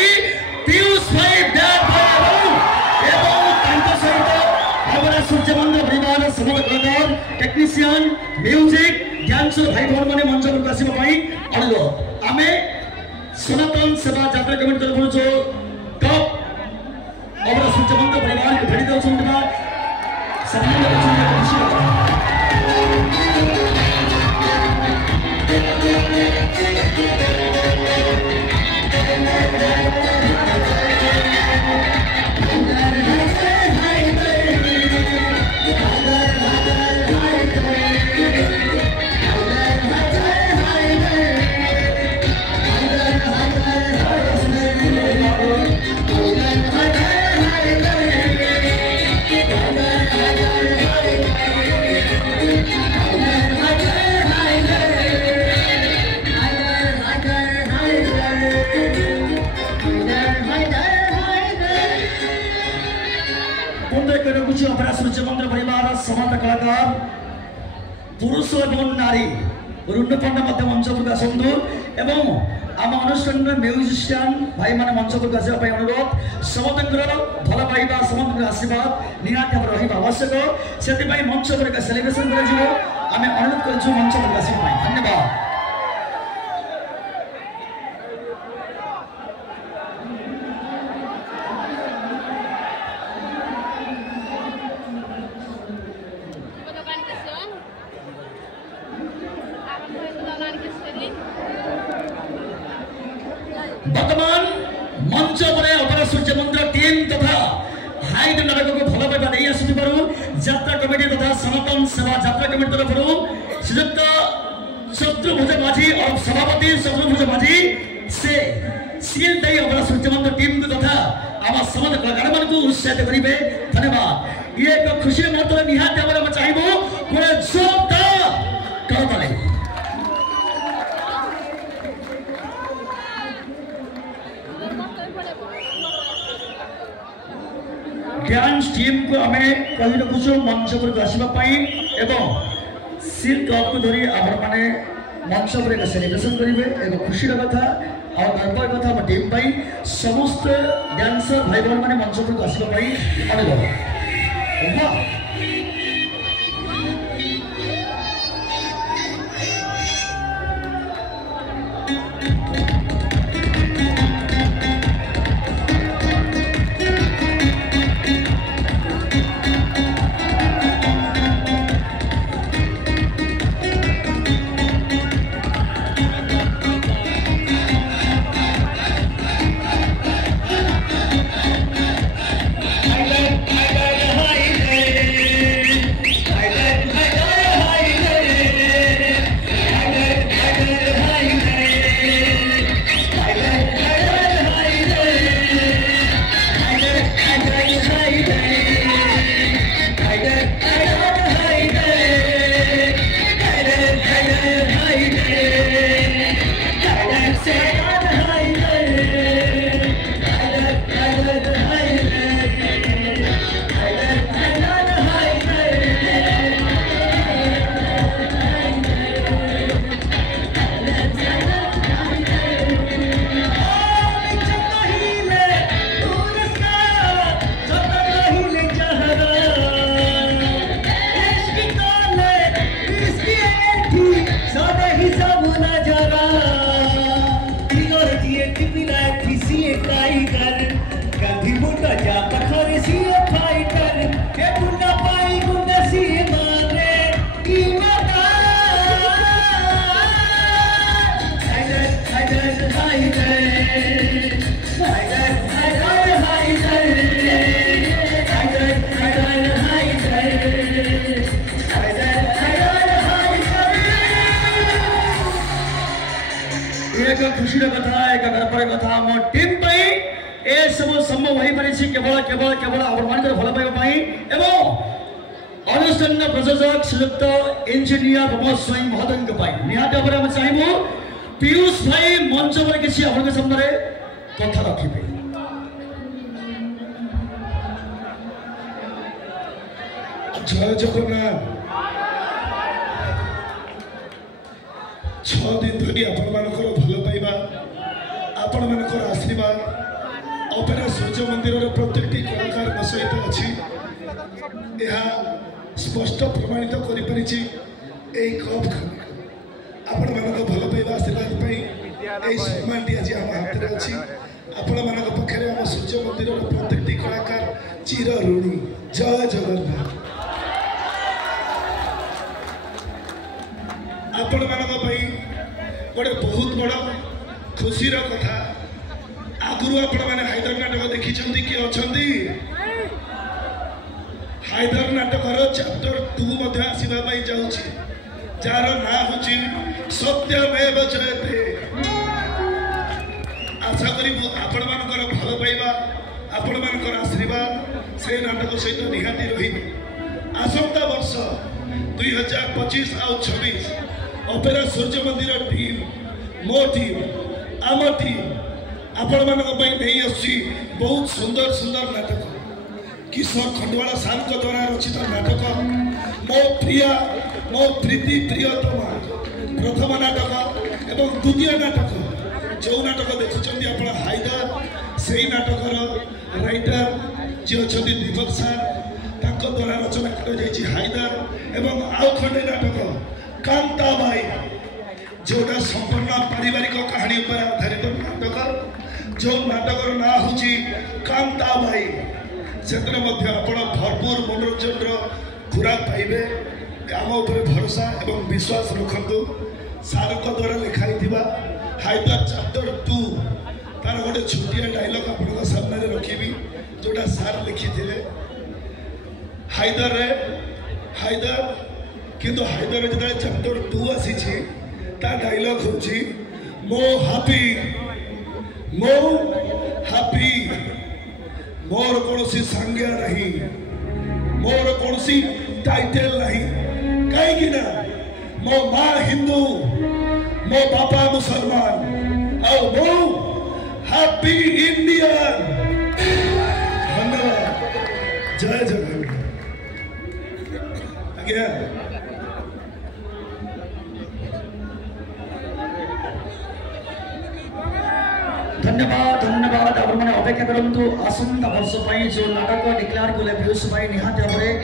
भाई पीयूष भाई सहित सूर्य मंदिर परिवार समस्त कलाकार टेक्नीशियन म्यूजिक डांसर भाई भौन मैंने मंच पर आसवाई अनुरोध आम सनातन सेवा यात्रा कमिटी तरफ जो कप और सूर्य मंदिर परिवार को भेड़ी दौर सूर्य मंदिर परिवार समस्त कलाकार पुरुष एवं नारी रुंडपंड मंच पर आसतु एवं आम अनुष्ठान म्यूजिशियन भाई मैंने मंच पर आसवाई अनुरोध समस्त भल पाइबा समस्त आशीर्वाद निहाती रही आवश्यक से मंच पर सेलिब्रेशन कर अनुरोध कर मंच पर आसवाई धन्यवाद। वर्तमान मंच पर अपरा सूर्य मंदिर टीम तथा हाइट नाटक को भल पाइबा नहीं आसुथिबारु यात्रा कमिटी तथा सनातन सेवा यात्रा कमिटी तरफ श्रीयुक्त शत्रुभुज माझी और सभापति शत्रुभुज माझी से सीएल दे अपरा सूर्य मंदिर टीम को तथा आम समस्त कलाकार मान को उत्साहित करेंगे धन्यवाद। ये एक खुशी मुहूर्त निहाती भाव में चाहबू पूरे जोरदार करताली डांस टीम को आम कही रखुचु मंच पर आसवाई एवं सील कप को धरी आप मैंने मंच पर एक सेलिब्रेशन करेंगे एक खुशी कथा और गर्वर कथा टीम समस्त डांसर भाई बहन मैंने मंच पर आसवाई अनुरोध। एक खुशी कथा एक गर्वर कथा मो टीम ए सब संभव हो पारी केवल केवल केवल आप भल पाइबापी एवं अनुष्ठान प्रयोजक श्रीयुक्त इंजीनियर प्रमोद स्वाई महोदय निहाती भाव में चाहबू पीयूष भाई मंच पर किसी आपके सामने कथा रखिए। जय जगन्नाथ 6 दिन धरी आपण मानकर भल पाइबा आपण मानकर आशीर्वाद ଅପେରା ସୂର୍ଯ୍ୟ ମନ୍ଦିରର ପ୍ରତ୍ୟେକଟି କଳାକାରଙ୍କ ସହିତ ଅଛି। ଏହା ସ୍ପଷ୍ଟ ପ୍ରମାଣିତ କରିପାରିଛି ଏହି କପ୍ ଆପଣମାନଙ୍କ ଭଲ ପାଇବା ଆଶୀର୍ବାଦ ପାଇଁ ଏହି ସମ୍ମାନଟି ଆଜି ଆମ ହାତରେ ଅଛି। ଆପଣମାନଙ୍କ ପାଖରେ ଆମ ସୂର୍ଯ୍ୟ ମନ୍ଦିରର ପ୍ରତ୍ୟେକଟି କଳାକାର ଚିର ଋଣୀ। ଜୟ ଜଗନ୍ନାଥ। ଆପଣମାନଙ୍କ ପାଇଁ ଗୋଟେ ବହୁତ ବଡ଼ ଖୁସିର କଥା, ଆଗରୁ ଆପଣମାନେ ହାଇଦର ନାଟକ ଦେଖିଛନ୍ତି କି ଅଛନ୍ତି? ହାଇଦର ନାଟକର ଚାପ୍ଟର 2 ମଧ୍ୟ ଆସିବା ପାଇଁ ଯାଉଛି, ଯାହାର ନାଁ ହେଉଛି ସତ୍ୟମେବ ଜୟତେ। ଆଶା କରିବୁ ଆପଣମାନଙ୍କର ଭଲ ପାଇବା, ଆପଣମାନଙ୍କର ଆଶୀର୍ବାଦ ସେ ନାଟକ ସହିତ ନିହାତି ରହିବ। ଆସନ୍ତା ବର୍ଷ 2025 ଆଉ 26 ଅପେରା ସୂର୍ଯ୍ୟ ମନ୍ଦିର ଟିମ୍, ମୋ ଟିମ୍, ଆମ ଟିମ୍ ଆପଣମାନଙ୍କ ପାଇଁ ନେଇ ଆସୁଛି ବହୁତ ସୁନ୍ଦର ସୁନ୍ଦର ନାଟକ। କିଶୋର ଖଣ୍ଡୁଆଳ ସାର୍ଙ୍କ ଦ୍ୱାରା ରଚିତ ନାଟକ ମୋ ପ୍ରୀତି ପ୍ରିୟତମା ପ୍ରଥମ ନାଟକ ଏବଂ ଦ୍ୱିତୀୟ ନାଟକ। ଯେଉଁ ନାଟକ ଦେଖୁଛନ୍ତି ଆପଣ ହାଇଦର, ସେଇ ନାଟକର ରାଇଟର ଯିଏ ଅଛନ୍ତି ଦୀପକ ସାର୍, ତାଙ୍କ ଦ୍ୱାରା ରଚନା କରାଯାଇଛି ହାଇଦର। ଏବଂ ଆଉ ଖଣ୍ଡେ ନାଟକ କାନ୍ତାବାଇ, ଯେଉଁଟା ସମ୍ପୂର୍ଣ୍ଣ ପାରିବାରିକ କାହାଣୀ ଉପରେ ଆଧାରିତ ନାଟକ। ଯେଉଁ ନାଟକର ନାଁ ହେଉଛି କାନ୍ତାବାଇ, ସେଥିରେ ମଧ୍ୟ ଆପଣ ଭରପୁର ମନୋରଞ୍ଜନର ଖୁରାକ ପାଇବେ। ଆମ ଉପରେ ଭରସା ଏବଂ ବିଶ୍ୱାସ ରଖନ୍ତୁ। ସାର୍ଙ୍କ ଦ୍ୱାରା ଲେଖା ହେଇଥିବା ହାଇଦର ଚାପ୍ଟର 2 ତାର ଗୋଟେ ଛୋଟିଆ ଡାଇଲଗ ଆପଣଙ୍କ ସାମ୍ନାରେ ରଖିବି, ଯେଉଁଟା ସାର୍ ଲେଖିଥିଲେ ହାଇଦରରେ। କିନ୍ତୁ ହାଇଦର ଯେତେବେଳେ ଚାପ୍ଟର 2 ଆସିଛି, ତା ଡାଇଲଗ ହେଉଛି ମୋ ହାପି ମୋର କୌଣସି ସଂଜ୍ଞା ନାହିଁ, ମୋର କୌଣସି ଟାଇଟେଲ ନାହିଁ। କାହିଁକି ନା ମୋ ମା ହିନ୍ଦୁ, ମୋ ବାପା ମୁସଲମାନ, ଆଉ ମୁଁ ହାପି ଇଣ୍ଡିଆନ। ଧନ୍ୟବାଦ। ଜୟ ଜଗନ୍ନାଥ। ଆଜ୍ଞା धन्यवाद। आपण अपेक्षा करूँ आसंता वर्ष जो नाटक डिक्लेयर कले भ्यूज निहाती भाव